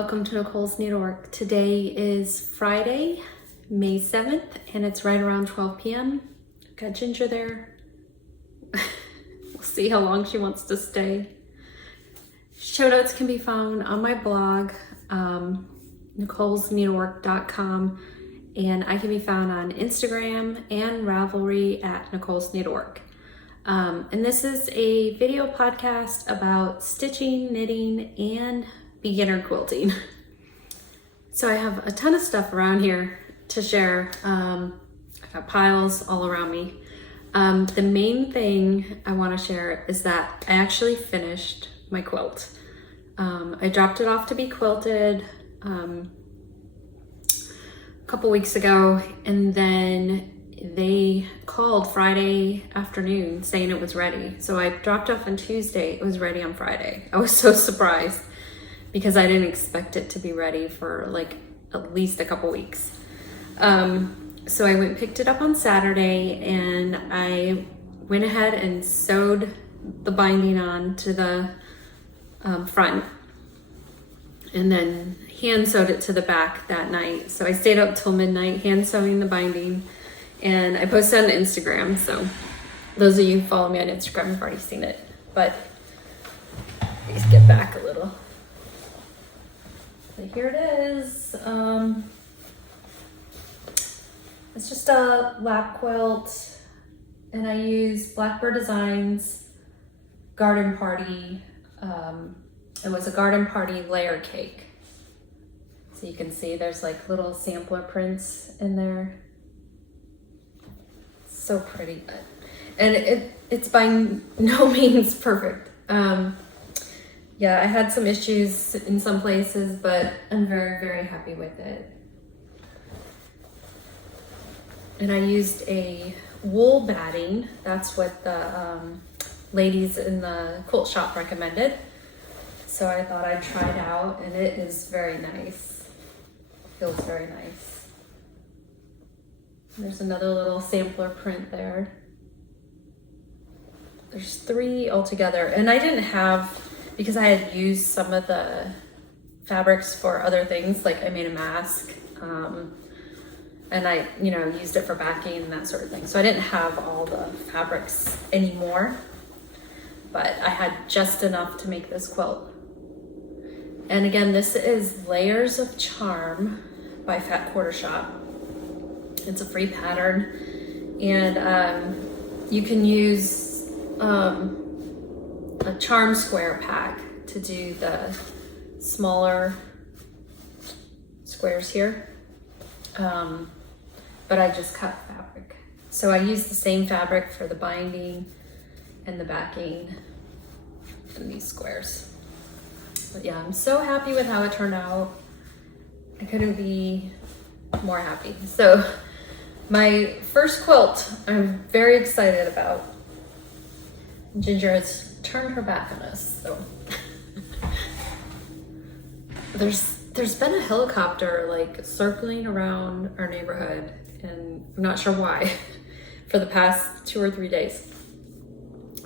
welcome to Nicole's Needlework. Today is Friday, May 7th, and it's right around 12 p.m. Got Ginger there. We'll see how long she wants to stay. Show notes can be found on my blog, nicolesneedlework.com, and I can be found on Instagram and Ravelry at Nicole's Needlework. And this is a video podcast about stitching, knitting, and beginner quilting. So I have a ton of stuff around here to share. I've got piles all around me. The main thing I want to share is that I actually finished my quilt. I dropped it off to be quilted a couple weeks ago, and then they called Friday afternoon saying it was ready. So I dropped off on Tuesday, it was ready on Friday. I was so surprised because I didn't expect it to be ready for like at least a couple weeks. So I went and picked it up on Saturday, and I went ahead and sewed the binding on to the front, and then hand sewed it to the back that night. So I stayed up till midnight hand sewing the binding, and I posted on Instagram. So those of you who follow me on Instagram have already seen it, but please get back a little. So here it is. It's just a lap quilt, and I use Blackbird Designs Garden Party. It was a Garden Party layer cake. So you can see there's like little sampler prints in there. So pretty. And it's by no means perfect. Yeah, I had some issues in some places, but I'm very, very happy with it. And I used a wool batting. That's what the ladies in the quilt shop recommended. So I thought I'd try it out, and it is very nice. Feels very nice. There's another little sampler print there. There's 3 altogether, and I didn't have, because I had used some of the fabrics for other things, like I made a mask, and I, used it for backing and that sort of thing. So I didn't have all the fabrics anymore, but I had just enough to make this quilt. And again, this is Layers of Charm by Fat Quarter Shop. It's a free pattern, and you can use a charm square pack to do the smaller squares here. But I just cut fabric. So I used the same fabric for the binding and the backing and these squares. But yeah, I'm so happy with how it turned out. I couldn't be more happy. So my first quilt, I'm very excited about. Ginger has turned her back on us, so. There's been a helicopter like circling around our neighborhood, and I'm not sure why, for the past 2 or 3 days.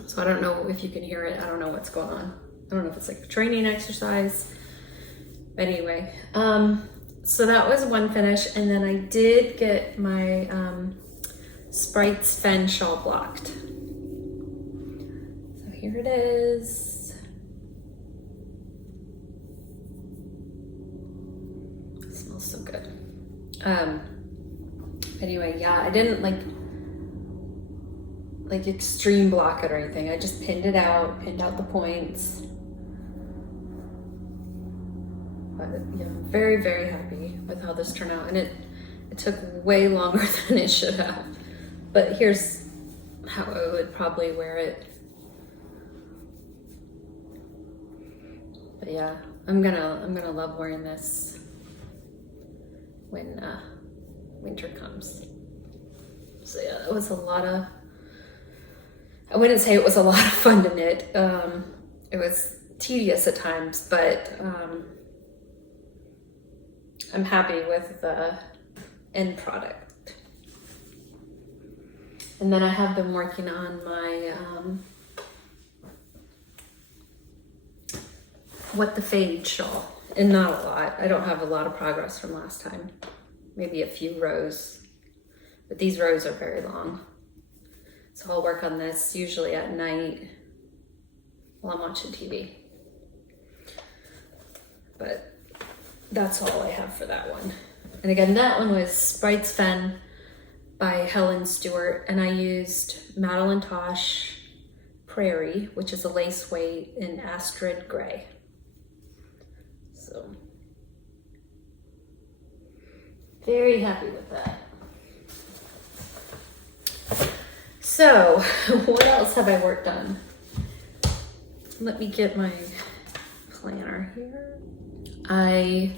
So I don't know if you can hear it. I don't know what's going on. I don't know if it's like a training exercise. But anyway, so that was one finish, and then I did get my Sprites Fen shawl blocked. So here it is. It smells so good. Anyway, yeah, I didn't like extreme block it or anything. I just pinned out the points. But yeah, I'm very, very happy with how this turned out, and it took way longer than it should have. But here's how I would probably wear it. But yeah, I'm gonna love wearing this when winter comes. So yeah, it was a lot of, I wouldn't say it was a lot of fun to knit. It was tedious at times, but I'm happy with the end product. And then I have been working on my What the Fade shawl. and not a lot. I don't have a lot of progress from last time. Maybe a few rows, but these rows are very long. So I'll work on this usually at night while I'm watching TV. But that's all I have for that one. And again, that one was Bright's Fen by Helen Stewart, and I used Madeline Tosh Prairie, which is a lace weight in Astrid Gray. So, very happy with that. So, what else have I worked on? Let me get my planner here. I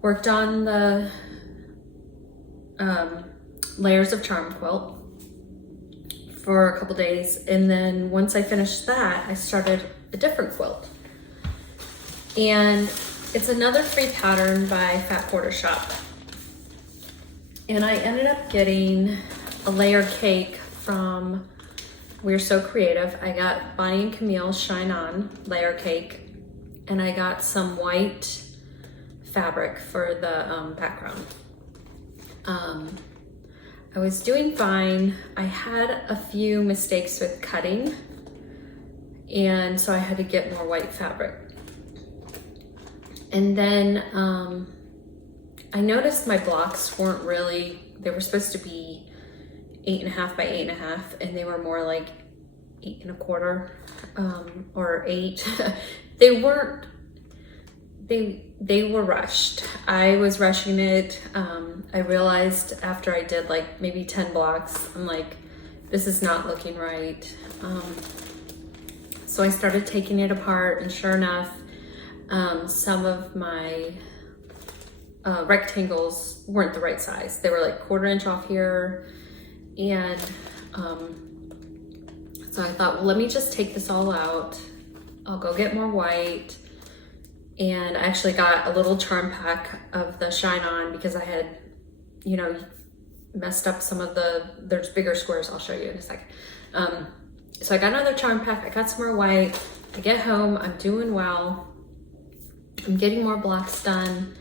worked on the layers of charm quilt for a couple days, and then once I finished that, I started a different quilt. And it's another free pattern by Fat Quarter Shop. And I ended up getting a layer cake from We're So Creative. I got Bonnie and Camille Shine On layer cake, and I got some white fabric for the background. I was doing fine. I had a few mistakes with cutting, and so I had to get more white fabric. And then I noticed my blocks weren't really, they were supposed to be 8.5 by 8.5, and they were more like 8 1/4 or 8. They weren't, they were rushed. I was rushing it. I realized after I did like maybe 10 blocks, I'm like, this is not looking right. So I started taking it apart, and sure enough, some of my rectangles weren't the right size. They were like 1/4 inch off here. And so I thought, well, let me just take this all out. I'll go get more white. And I actually got a little charm pack of the Shine On because I had, you know, messed up some of there's bigger squares I'll show you in a second. So I got another charm pack, I got some more white. I get home, I'm doing well. I'm getting more blocks done.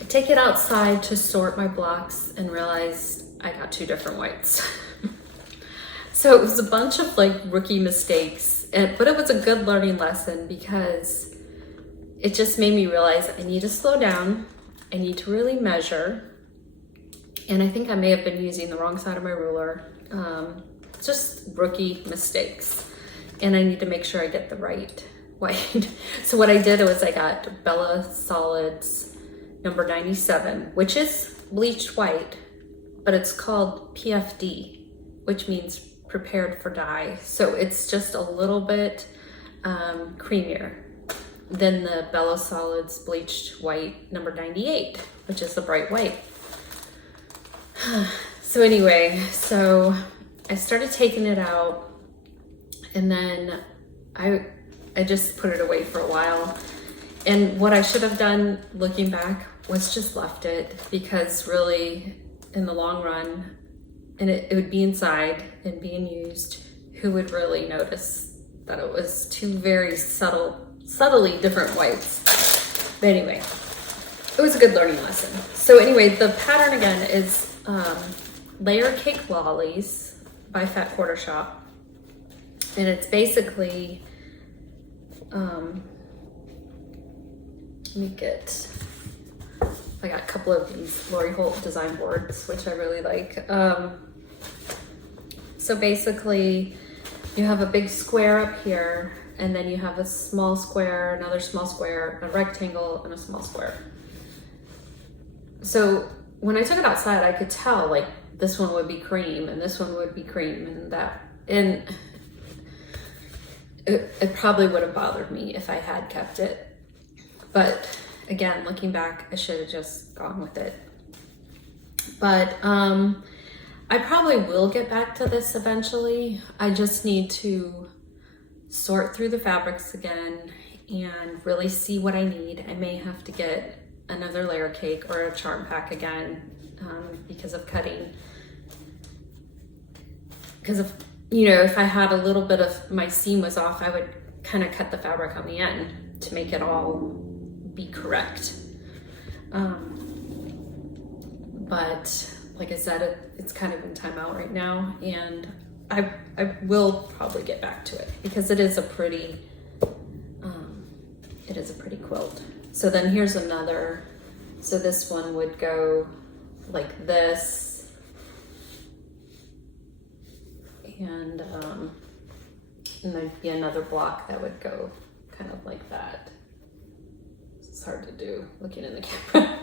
I take it outside to sort my blocks and realized I got 2 different whites. So it was a bunch of like rookie mistakes, but it was a good learning lesson because it just made me realize I need to slow down. I need to really measure. And I think I may have been using the wrong side of my ruler. Just rookie mistakes. And I need to make sure I get the right white. So what I did was I got Bella Solids number 97, which is bleached white, but it's called PFD, which means prepared for dye. So it's just a little bit creamier than the Bella Solids bleached white number 98, which is the bright white. So anyway, so I started taking it out, and then I just put it away for a while. And what I should have done looking back was just left it, because really in the long run, and it would be inside and being used, who would really notice that it was 2 very subtly different whites? But anyway, it was a good learning lesson. So anyway, the pattern again is Layer Cake Lollies by Fat Quarter Shop. And it's basically, I got a couple of these Lori Holt design boards, which I really like. So basically, you have a big square up here, and then you have a small square, another small square, a rectangle, and a small square. So when I took it outside, I could tell like this one would be cream, and this one would be cream, and that, and it probably would have bothered me if I had kept it. But again, looking back, I should have just gone with it. But I probably will get back to this eventually. I just need to sort through the fabrics again and really see what I need. I may have to get another layer cake or a charm pack again because of cutting. Because of, you know, if I had a little bit of my seam was off, I would kind of cut the fabric on the end to make it all be correct. But like I said, it's kind of in timeout right now, and I will probably get back to it because it is a pretty quilt. So then here's another. So this one would go like this, and there'd be another block that would go kind of like that. It's hard to do looking in the camera.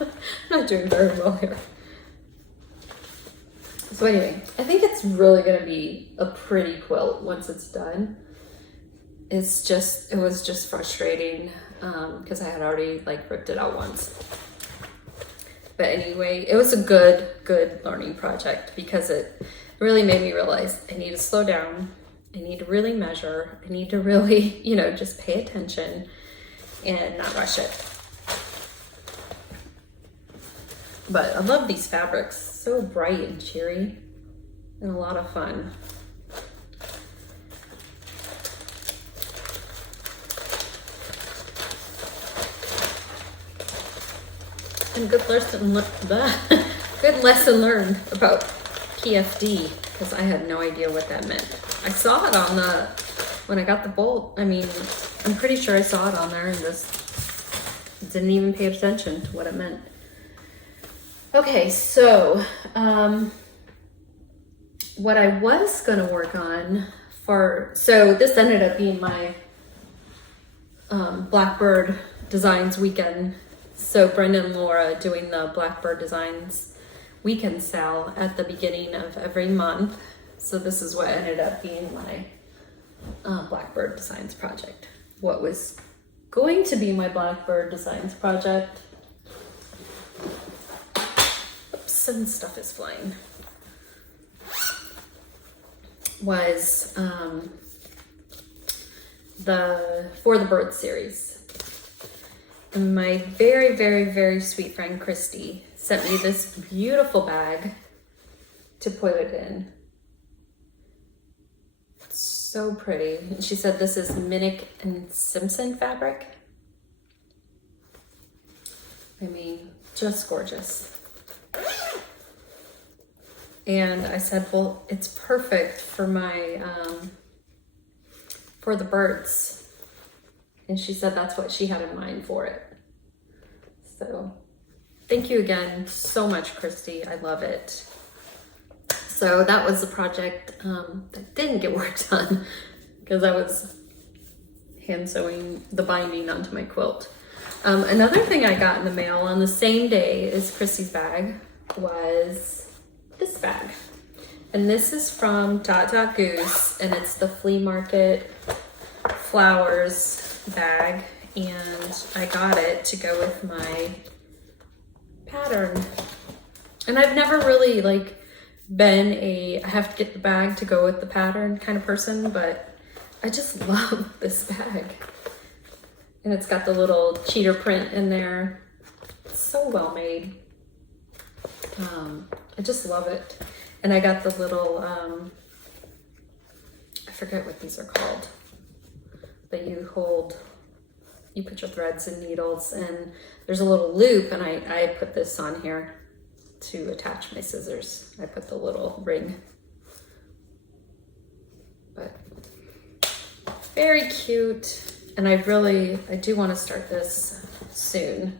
I'm not doing very well here. So anyway, I think it's really gonna be a pretty quilt once it's done. It was just frustrating because I had already like ripped it out once. But anyway, it was a good learning project because it really made me realize I need to slow down. I need to really measure. I need to really, just pay attention and not rush it. But I love these fabrics, so bright and cheery and a lot of fun. And good lesson learned about PFD, because I had no idea what that meant. I saw it on when I got the bolt. I mean, I'm pretty sure I saw it on there and just didn't even pay attention to what it meant. Okay, so what I was gonna work on so this ended up being my Blackbird Designs weekend. So Brenda and Laura doing the Blackbird Designs weekend sale at the beginning of every month. So this is what ended up being my Blackbird Designs project. What was going to be my Blackbird Designs project, oops, and stuff is flying, was the For the Birds series. And my very, very, very sweet friend Christy sent me this beautiful bag to put it in. It's so pretty. And she said this is Minnick and Simpson fabric. I mean, just gorgeous. And I said, well, it's perfect for my, For the Birds. And she said that's what she had in mind for it. So thank you again so much, Christy. I love it. So that was the project that didn't get worked on because I was hand sewing the binding onto my quilt. Another thing I got in the mail on the same day as Christy's bag was this bag. And this is from Dot Dot Goose, and it's the flea market flowers bag, and I got it to go with my pattern. And I've never really been I have to get the bag to go with the pattern kind of person, but I just love this bag. And it's got the little cheater print in there. It's so well made. I just love it. And I got the little, I forget what these are called, that you put your threads and needles, and there's a little loop, and I put this on here to attach my scissors. I put the little ring. But very cute. And I do want to start this soon.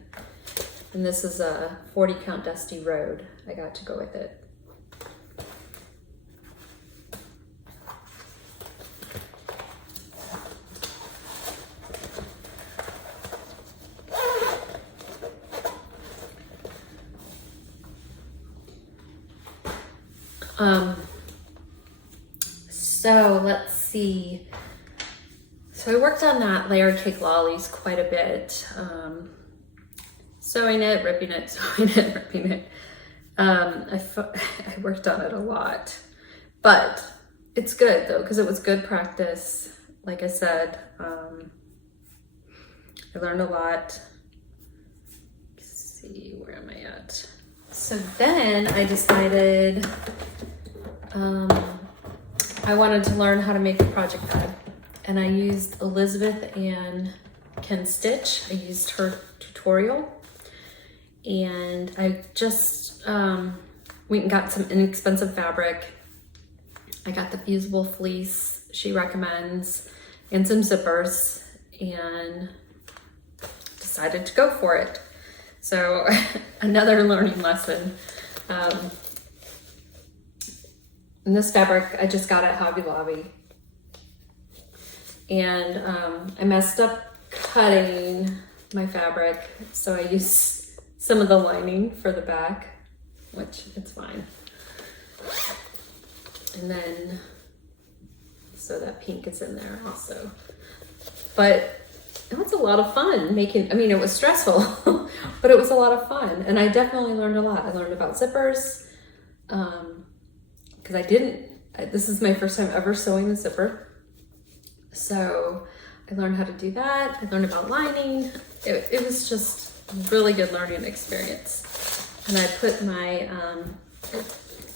And this is a 40 count Dusty Road. I got to go with it. So let's see. So I worked on that layered cake lollies quite a bit. Sewing it, ripping it, sewing it, ripping it. I worked on it a lot, but it's good though, because it was good practice. Like I said, I learned a lot. Let's see, where am I at? So then I decided I wanted to learn how to make a project bag, and I used Elizabeth Ann can stitch. I used her tutorial, and I just went and got some inexpensive fabric. I got the fusible fleece she recommends and some zippers, and decided to go for it. So another learning lesson. And this fabric I just got at Hobby Lobby, and I messed up cutting my fabric, so I used some of the lining for the back, which it's fine. And then, so that pink is in there also. But it was a lot of fun making, I mean, it was stressful, but it was a lot of fun. And I definitely learned a lot. I learned about zippers, because this is my first time ever sewing a zipper. So I learned how to do that. I learned about lining. It was just a really good learning experience. And I put my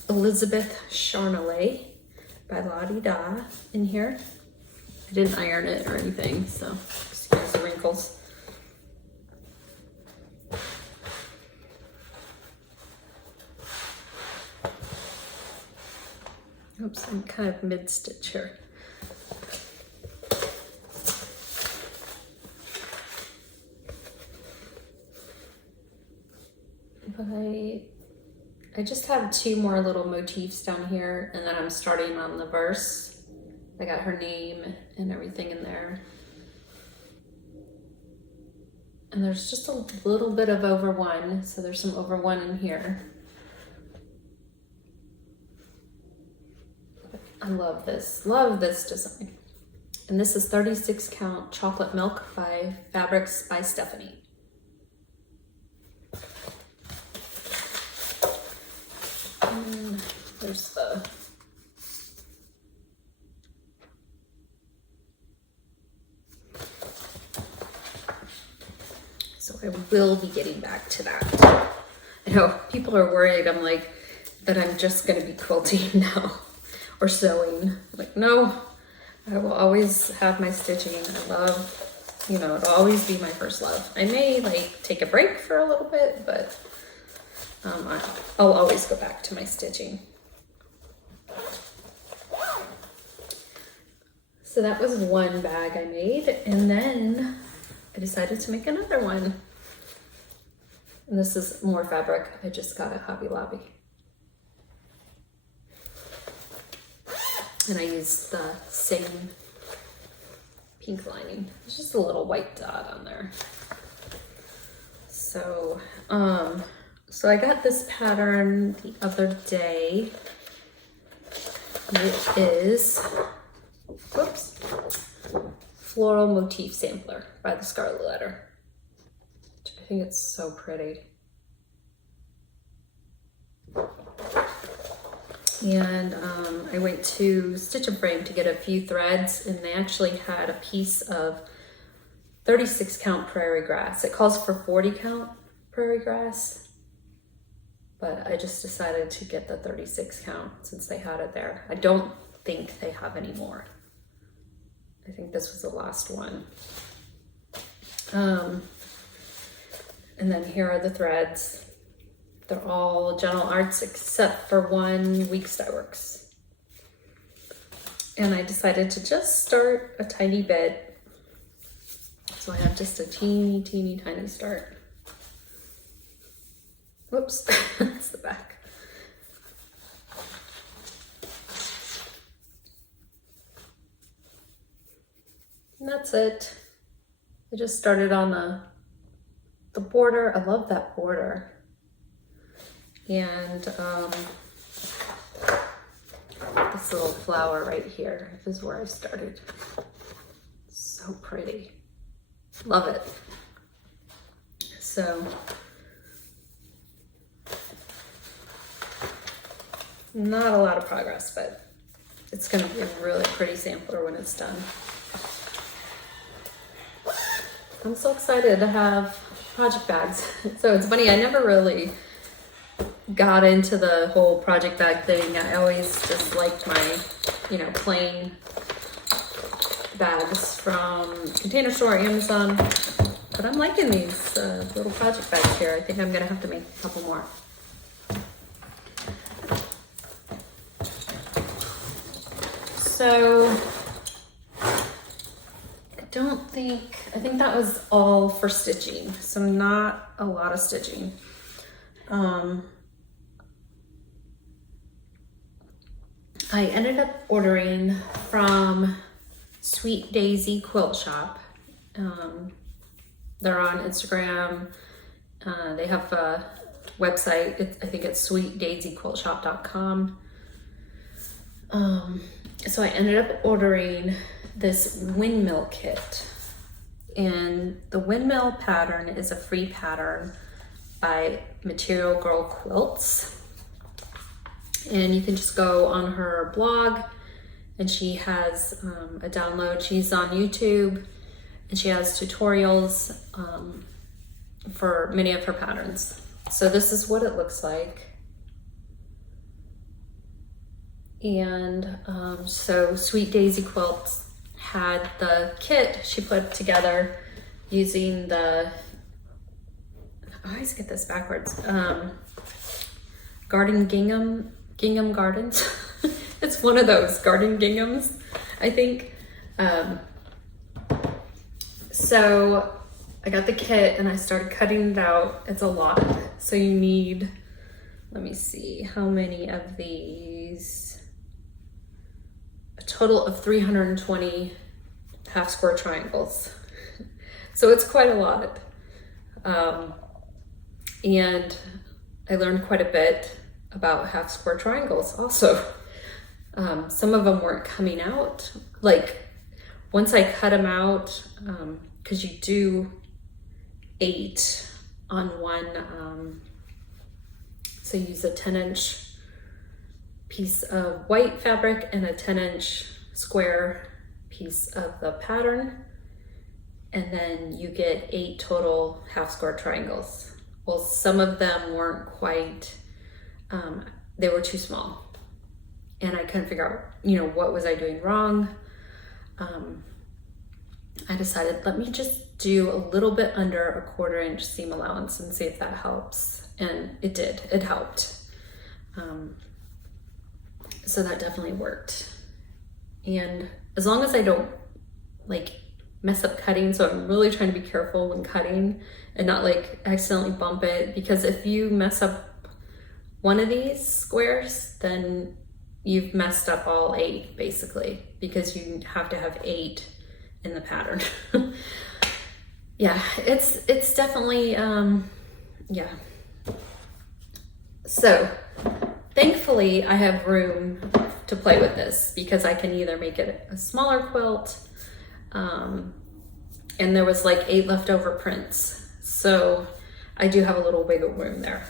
Elizabeth Charnelay by Lottie Da in here. I didn't iron it or anything, so excuse the wrinkles. Oops, I'm kind of mid-stitch here. But I just have two more little motifs down here, and then I'm starting on the verse. I got her name and everything in there. And there's just a little bit of over one, so there's some over one in here. I love this design. And this is 36 count chocolate milk by Fabrics by Stephanie. And there's the so I will be getting back to that. I know people are worried I'm like that I'm just gonna be quilting now or sewing. Like, no, I will always have my stitching. I love, you know, it'll always be my first love. I may like take a break for a little bit, but I'll always go back to my stitching. So that was one bag I made, and then I decided to make another one. And this is more fabric I just got at Hobby Lobby. And I used the same pink lining. There's just a little white dot on there. So, so I got this pattern the other day. It is, whoops, Floral Motif Sampler by the Scarlet Letter. I think it's so pretty. And I went to Stitch and Frame to get a few threads, and they actually had a piece of 36 count prairie grass. It calls for 40 count prairie grass, but I just decided to get the 36 count since they had it there. I don't think they have any more. I think this was the last one. And then here are the threads. They're all Gentle Arts except for one Weeks Dye Works. And I decided to just start a tiny bit. So I have just a teeny tiny start. Whoops, that's the back. And that's it. I just started on the border. I love that border. And this little flower right here is where I started. So pretty. Love it. So not a lot of progress, but it's going to be a really pretty sampler when it's done. I'm so excited to have project bags. So it's funny, I never really got into the whole project bag thing. I always just liked my, you know, plain bags from Container Store, Amazon. But I'm liking these little project bags here. I think I'm gonna have to make a couple more. So I think that was all for stitching. So not a lot of stitching. I ended up ordering from Sweet Daisy Quilt Shop. They're on Instagram. They have a website. I think it's sweetdaisyquiltshop.com. So I ended up ordering this windmill kit. And the windmill pattern is a free pattern by Material Girl Quilts. And you can just go on her blog and she has a download. She's on YouTube and she has tutorials for many of her patterns. So this is what it looks like. And so Sweet Daisy Quilts had the kit she put together using the, I always get this backwards, Garden Gingham Gardens. It's one of those garden ginghams, I think. So I got the kit and I started cutting it out. It's a lot. So you need, let me see, how many of these? A total of 320 half square triangles. So it's quite a lot. And I learned quite a bit about half square triangles also. Some of them weren't coming out. Like once I cut them out, because you do 8 on one, so use a 10-inch piece of white fabric and a 10-inch square piece of the pattern, and then you get 8 total half square triangles. Well, some of them weren't quite, they were too small and I couldn't figure out, what was I doing wrong? I decided, let me just do a little bit under a 1/4 inch seam allowance and see if that helps. And it did, it helped. So that definitely worked. And as long as I don't mess up cutting, so I'm really trying to be careful when cutting and not accidentally bump it, because if you mess up one of these squares, then you've messed up all 8 basically, because you have to have 8 in the pattern. Yeah, it's definitely, yeah. So thankfully I have room to play with this because I can either make it a smaller quilt, and there was 8 leftover prints. So I do have a little wiggle room there.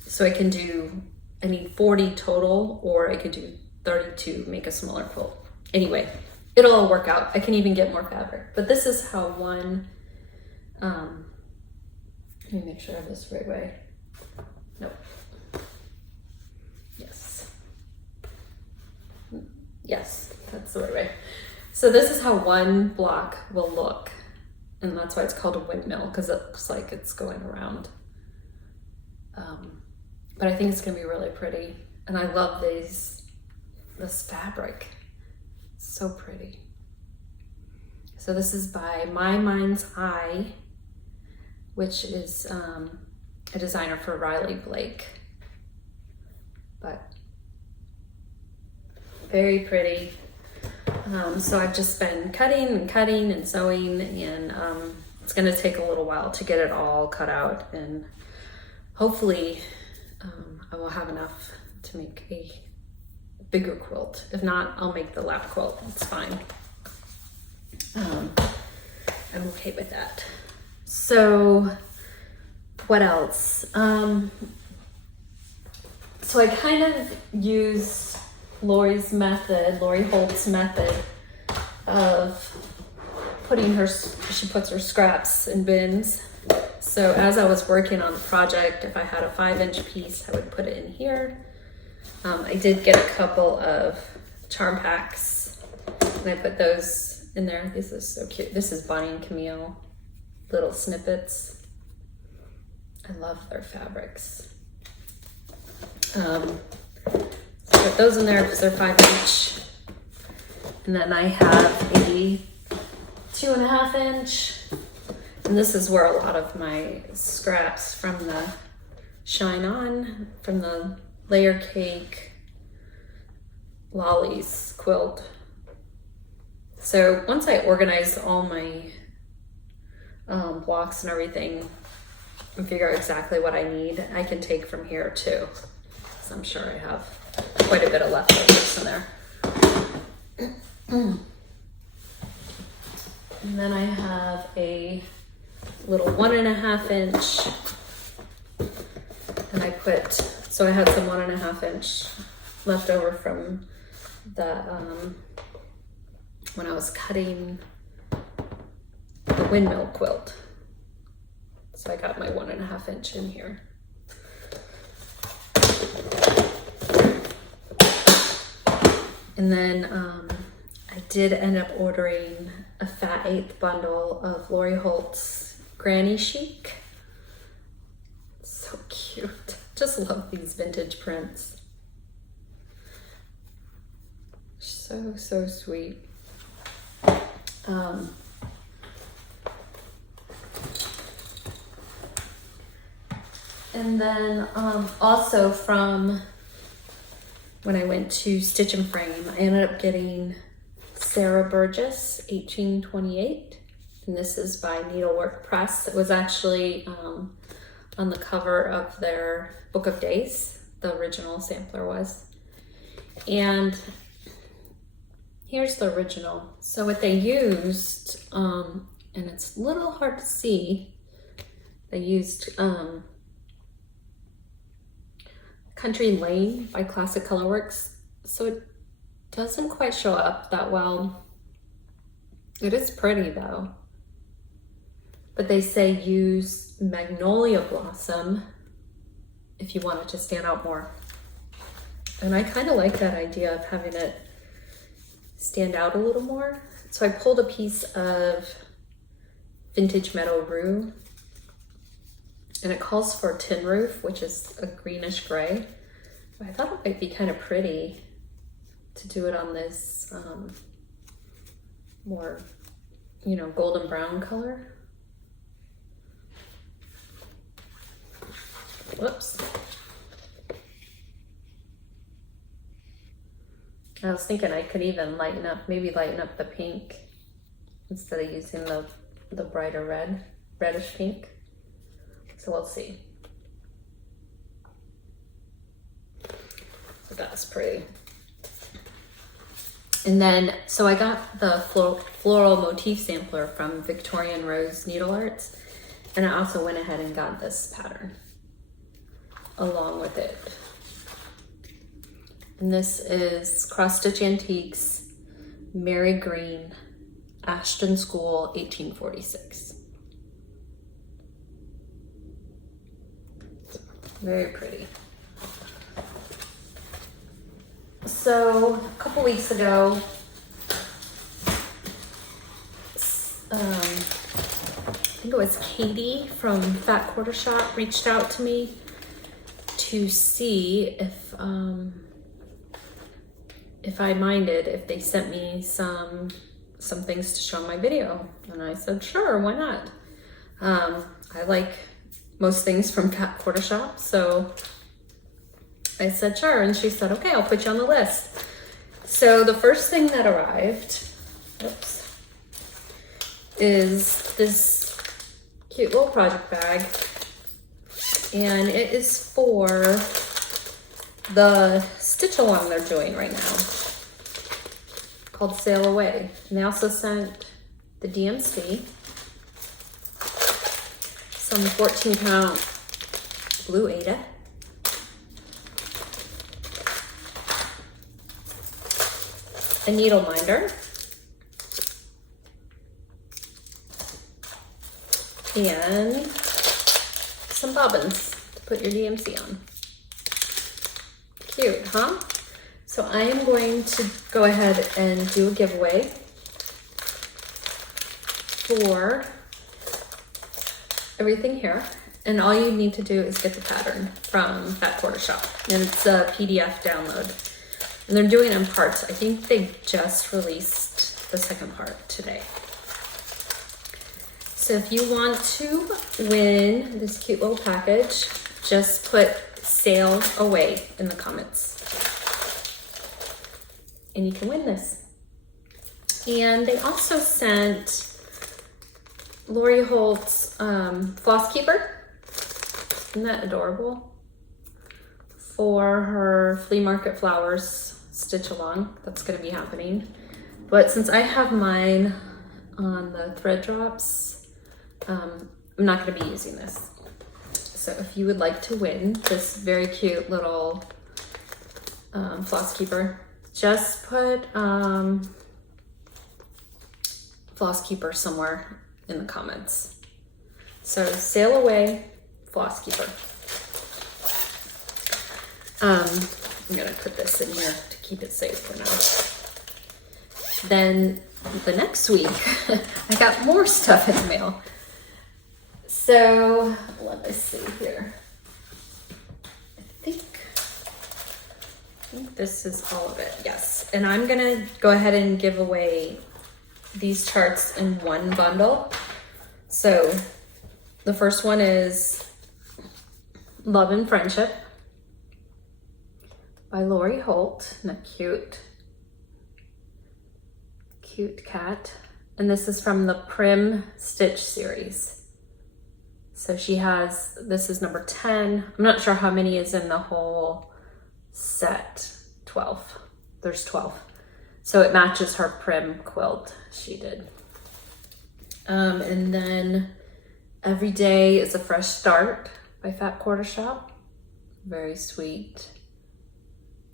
So I can do, I need 40 total, or I could do 32, make a smaller quilt. Anyway, it'll all work out. I can even get more fabric. But this is how one, let me make sure I have this the right way. Nope. Yes, that's the right way. So this is how one block will look. And that's why it's called a windmill, because it looks like it's going around. But I think it's gonna be really pretty. And I love this fabric. It's so pretty. So this is by My Mind's Eye, which is a designer for Riley Blake. But very pretty. So I've just been cutting and sewing, and it's gonna take a little while to get it all cut out, and hopefully I will have enough to make a bigger quilt. If not, I'll make the lap quilt, it's fine. I'm okay with that. So what else? So I kind of use Lori Holt's method of putting she puts her scraps in bins. So as I was working on the project, if I had a 5-inch piece, I would put it in here. I did get a couple of charm packs and I put those in there. This is so cute. This is Bonnie and Camille, little snippets. I love their fabrics. So put those in there because they're 5 each. And then I have a 2.5 inch. And this is where a lot of my scraps from the Shine On, from the Layer Cake Lollies quilt. So once I organize all my blocks and everything and figure out exactly what I need, I can take from here too. So I'm sure I have quite a bit of leftovers in there. And then I have a little 1.5 inch, and I put, so I had some 1.5 inch left over from the, when I was cutting the windmill quilt. So I got my 1.5 inch in here. And then I did end up ordering a fat 1/8 bundle of Lori Holt's Granny Chic. So cute. Just love these vintage prints. So, so sweet. And then also from when I went to Stitch and Frame, I ended up getting Sarah Burgess 1828, and this is by Needlework Press. It was actually on the cover of their Book of Days, the original sampler was. And here's the original. So what they used, and it's a little hard to see, they used Country Lane by Classic Colorworks. So it doesn't quite show up that well. It is pretty though. But they say use Magnolia Blossom if you want it to stand out more. And I kind of like that idea of having it stand out a little more. So I pulled a piece of Vintage Meadow Rue, and it calls for Tin Roof, which is a greenish gray. But I thought it might be kind of pretty to do it on this more, you know, golden brown color. Whoops. I was thinking I could even maybe lighten up the pink instead of using the brighter red, reddish pink. So we'll see. So that's pretty. And then, so I got the floral motif sampler from Victorian Rose Needle Arts, and I also went ahead and got this pattern along with it. And this is Cross Stitch Antiques, Mary Green, Ashton School, 1846. Very pretty. So a couple weeks ago, I think it was Katie from Fat Quarter Shop reached out to me to see if I minded if they sent me some things to show in my video. And I said, sure, why not? I like most things from Fat Quarter Shop, so I said, sure. And she said, okay, I'll put you on the list. So the first thing that arrived, is this cute little project bag. And it is for the stitch along they're doing right now, called Sail Away. And they also sent the DMC, some 14-count blue Aida, a needle minder, and some bobbins to put your DMC on. Cute, huh? So I am going to go ahead and do a giveaway for everything here. And all you need to do is get the pattern from Fat Quarter Shop. And it's a PDF download. And they're doing it in parts. I think they just released the second part today. So if you want to win this cute little package, just put "sail away" in the comments. And you can win this. And they also sent Lori Holt's floss keeper. Isn't that adorable? For her flea market flowers stitch along. That's gonna be happening. But since I have mine on the thread drops, I'm not gonna be using this. So if you would like to win this very cute little floss keeper, just put floss keeper somewhere in the comments. So "sail away" floss keeper. I'm gonna put this in here to keep it safe for now. Then the next week, I got more stuff in the mail. So let me see here. I think this is all of it, yes. And I'm gonna go ahead and give away these charts in one bundle. So the first one is "Love and Friendship" by Lori Holt, and a cute cat. And this is from the Prim Stitch series. So she has, this is number 10. I'm not sure how many is in the whole set. 12. There's 12. So it matches her Prim quilt she did. And then "Every Day is a Fresh Start" by Fat Quarter Shop. Very sweet.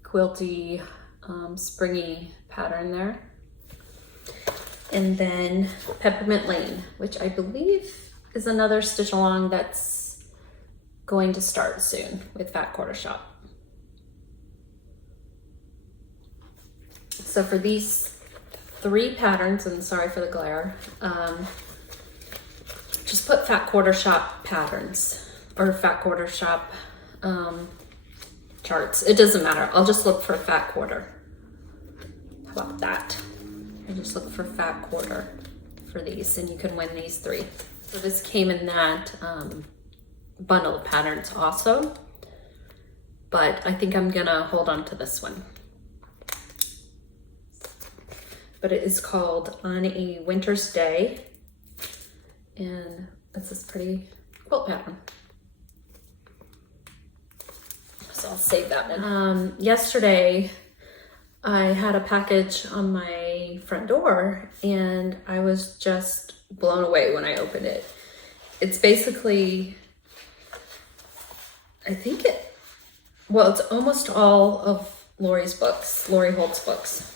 Quilty, springy pattern there. And then "Peppermint Lane," which I believe is another stitch along that's going to start soon with Fat Quarter Shop. So for these 3 patterns, and sorry for the glare, just put Fat Quarter Shop patterns or Fat Quarter Shop charts. It doesn't matter. I'll just look for Fat Quarter. How about that? I just look for Fat Quarter for these, and you can win these 3. So this came in that bundle of patterns also, but I think I'm gonna hold on to this one. But it is called "On a Winter's Day," and it's this pretty quilt pattern. So I'll save that one. Yesterday, I had a package on my front door, and I was just blown away when I opened it. It's basically, it's almost all of Lori Holt's books.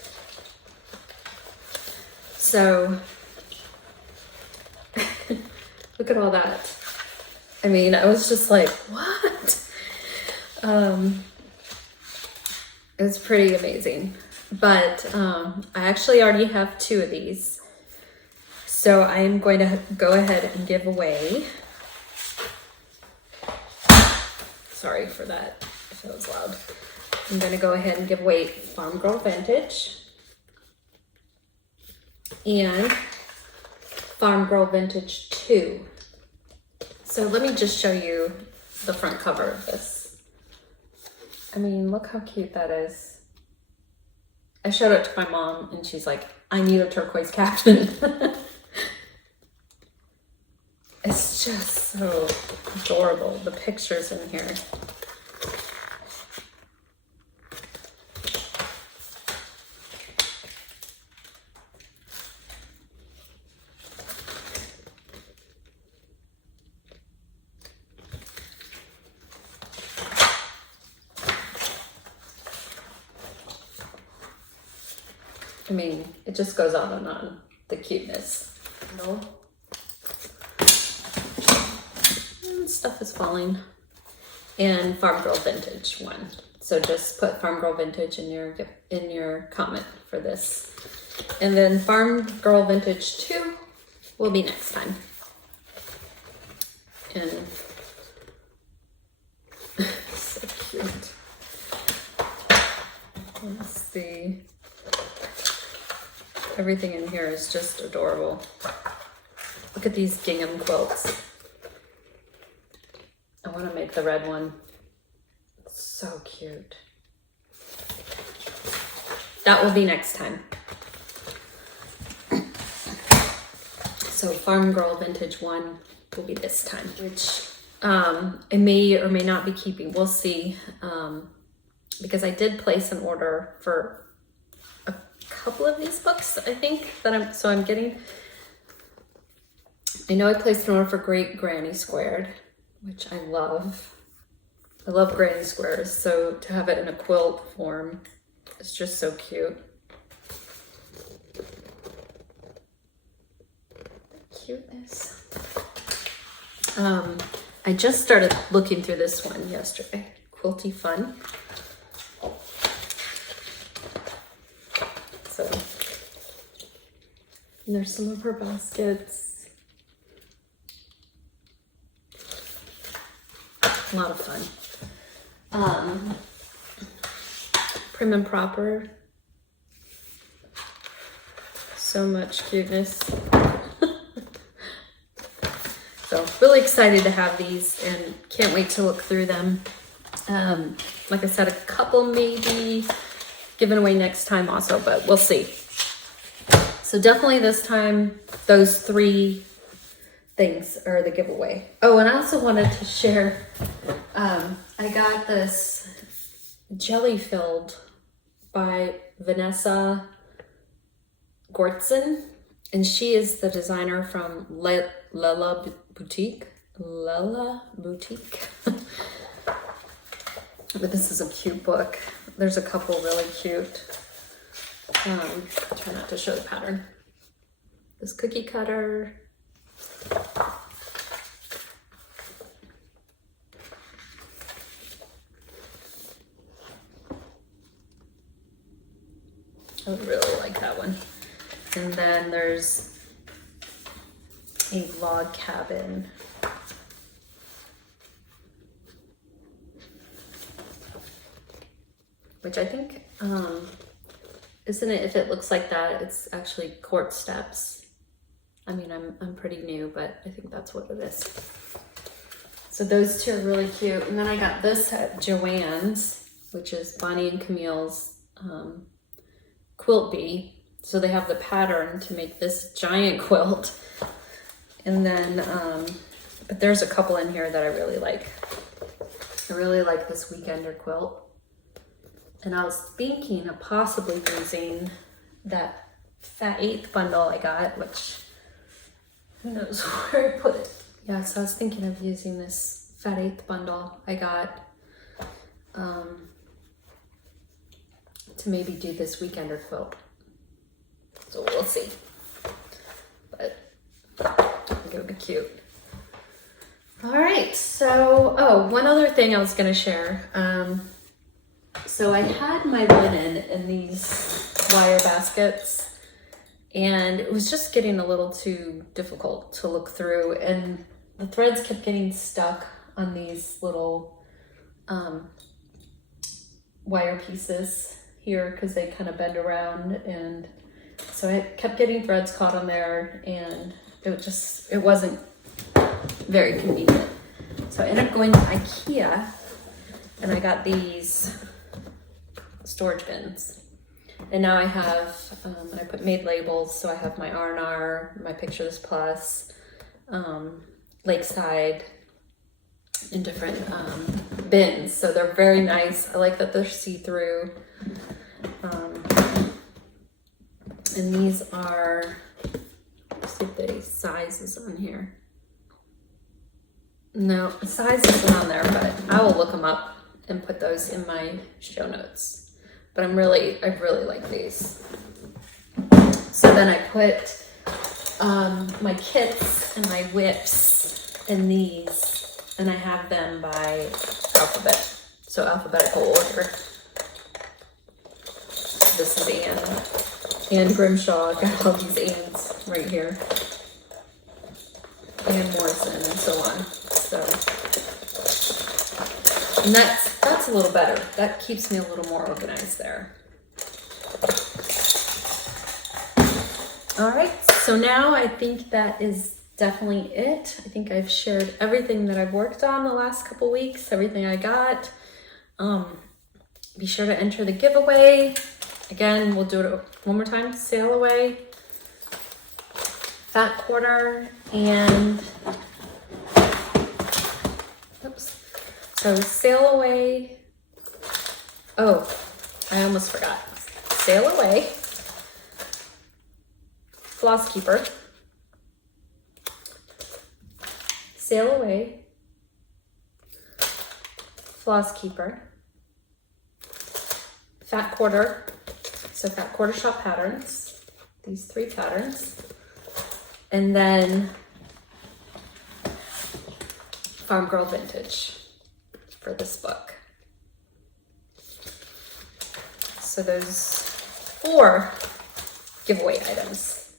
So, look at all that. I mean, I was just like, what? It's pretty amazing. But I actually already have 2 of these. So I'm going to go ahead and give away, sorry for that, if it was loud. I'm going to go ahead and give away Farm Girl Vintage and Farm Girl Vintage 2. So let me just show you the front cover of this. I mean, look how cute that is. I showed it to my mom and she's like, "I need a turquoise caption." It's just so adorable, the pictures in here. I mean, it just goes on and on, the cuteness. No. Stuff is falling. And Farm Girl Vintage 1. So just put Farm Girl Vintage in your comment for this. And then Farm Girl Vintage 2 will be next time. And so cute. Let's see. Everything in here is just adorable. Look at these gingham quilts. I want to make the red one. It's so cute. That will be next time. So Farm Girl Vintage 1 will be this time, which I may or may not be keeping. We'll see. Because I did place an order for a couple of these books, I think, that I'm getting. I know I placed an order for Great Granny Squared, which I love. I love granny squares, so to have it in a quilt form is just so cute. Cuteness. I just started looking through this one yesterday. Quilty Fun. So, and there's some of her baskets. A lot of fun. Prim and Proper. So much cuteness. So really excited to have these and can't wait to look through them. Like I said, a couple maybe given away next time also, but we'll see. So definitely this time, those 3 things are the giveaway. Oh, and I also wanted to share, I got this jelly filled by Vanessa Gortzen, and she is the designer from Lella Boutique. But this is a cute book. There's a couple really cute. Try not to show the pattern. This cookie cutter. I really like that one. And then there's a log cabin. Which I think, isn't it, if it looks like that, it's actually court steps. I mean, I'm pretty new, but I think that's what it is. So those 2 are really cute. And then I got this at Joann's, which is Bonnie and Camille's Quilt Bee. So they have the pattern to make this giant quilt. And then, but there's a couple in here that I really like. I really like this Weekender quilt. And I was thinking of possibly using that Fat 8th bundle I got, which who knows where I put it. Yeah, so I was thinking of using this Fat 8th bundle I got to maybe do this Weekender quilt. So we'll see. But I think it would be cute. All right, so, oh, one other thing I was gonna share. So I had my linen in these wire baskets, and it was just getting a little too difficult to look through, and the threads kept getting stuck on these little wire pieces here because they kind of bend around, and so I kept getting threads caught on there, and it wasn't very convenient. So I ended up going to IKEA, and I got these storage bins. And now I have, I made labels, so I have my R&R, my Picture This Plus, Lakeside, in different bins. So they're very nice. I like that they're see-through. And these are, let's see if the size is on here. No, the size isn't on there, but I will look them up and put those in my show notes. But I really like these. So then I put my kits and my whips in these, and I have them by alphabet, so alphabetical order. This is Anne Grimshaw. I got all these Annes right here. Van Morrison and so on. So, and that's a little better. That keeps me a little more organized there. All right, so now I think that is definitely it. I think I've shared everything that I've worked on the last couple weeks, everything I got. Be sure to enter the giveaway. Again, we'll do it one more time. Sail away, fat quarter, and oops. So sail away. Oh, I almost forgot. Sail away, floss keeper, sail away, floss keeper, fat quarter, so fat quarter shop patterns, these 3 patterns, and then Farm Girl Vintage for this book. So those 4 giveaway items: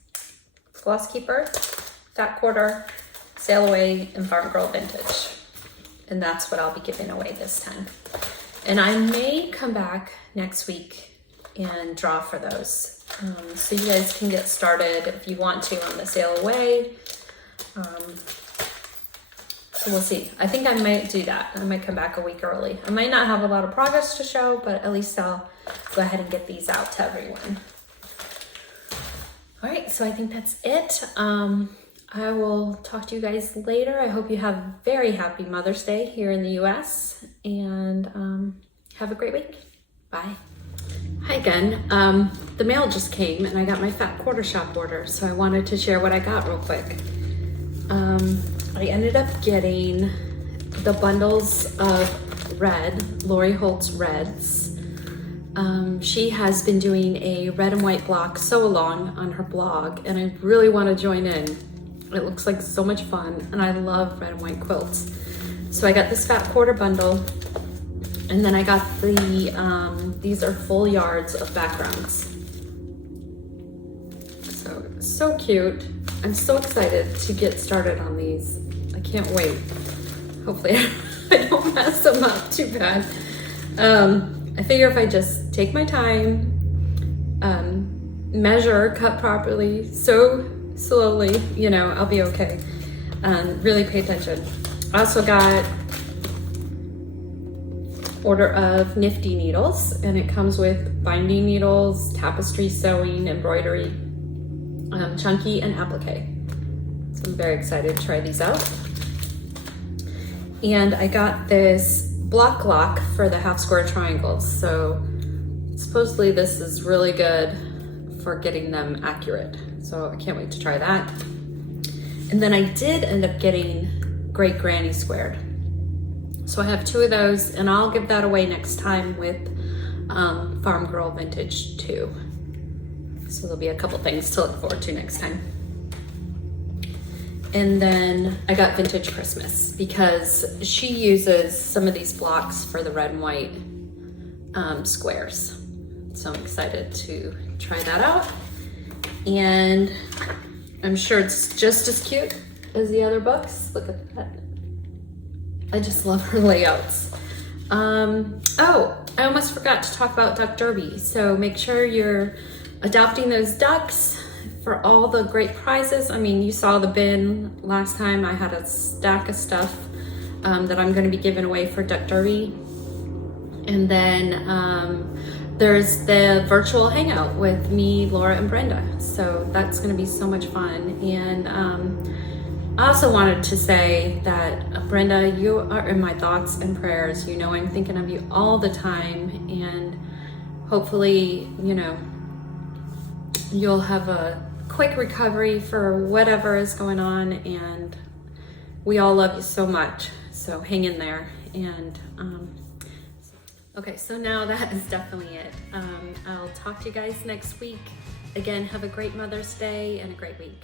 floss keeper, fat quarter, sail away, and Farm Girl Vintage. And that's what I'll be giving away this time. And I may come back next week and draw for those. So you guys can get started if you want to on the sail away. So we'll see. I think I might do that. I might come back a week early. I might not have a lot of progress to show, but at least I'll go ahead and get these out to everyone. All right, so I think that's it. I will talk to you guys later. I hope you have a very happy Mother's Day here in the US, and have a great week. Bye. Hi again. The mail just came and I got my fat quarter shop order, so I wanted to share what I got real quick. I ended up getting the bundles of red, Lori Holt's Reds. She has been doing a red and white block sew along on her blog, and I really want to join in. It looks like so much fun, and I love red and white quilts. So I got this fat quarter bundle, and then I got the, these are full yards of backgrounds. So cute. I'm so excited to get started on these. I can't wait. Hopefully I don't mess them up too bad. I figure if I just take my time, measure, cut properly, sew slowly, you know, I'll be okay. Really pay attention. I also got order of nifty needles, and it comes with binding needles, tapestry sewing, embroidery, chunky, and applique. So I'm very excited to try these out. And I got this block lock for the half square triangles. So supposedly this is really good for getting them accurate. So I can't wait to try that. And then I did end up getting Great Granny Squared. So I have 2 of those, and I'll give that away next time with Farm Girl Vintage 2. So there'll be a couple things to look forward to next time. And then I got Vintage Christmas because she uses some of these blocks for the red and white squares. So I'm excited to try that out. And I'm sure it's just as cute as the other books. Look at that. I just love her layouts. Oh, I almost forgot to talk about Duck Derby. So make sure you're adopting those ducks for all the great prizes. I mean, you saw the bin last time. I had a stack of stuff that I'm going to be giving away for Duck Derby. And then there's the virtual hangout with me, Laura, and Brenda. So that's going to be so much fun. And I also wanted to say that Brenda, you are in my thoughts and prayers. You know, I'm thinking of you all the time, and hopefully, you know, you'll have a quick recovery for whatever is going on, and we all love you so much. So hang in there. And okay, so now that is definitely it. I'll talk to you guys next week. Again, have a great Mother's Day and a great week.